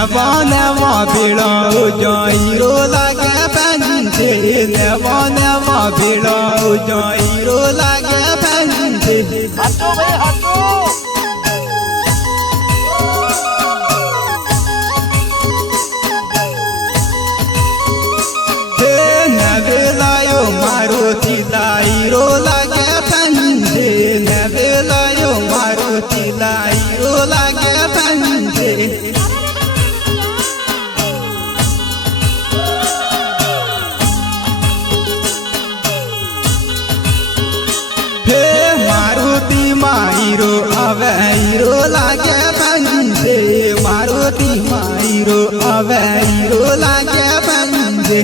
नेवा नेवा भिड़ा जाइरो लागे पंजे नेवा नेवा भिड़ा जाइरो लागे पंजे हटो भाई हटो नवेलायो मारुति लाइरो लागे पंजे नवेलायो मारुति लाइरो लागे पंजे मारुति माइरो अवैरो लागे पंजे मारुति माइरो अवैरो लागे पंजे।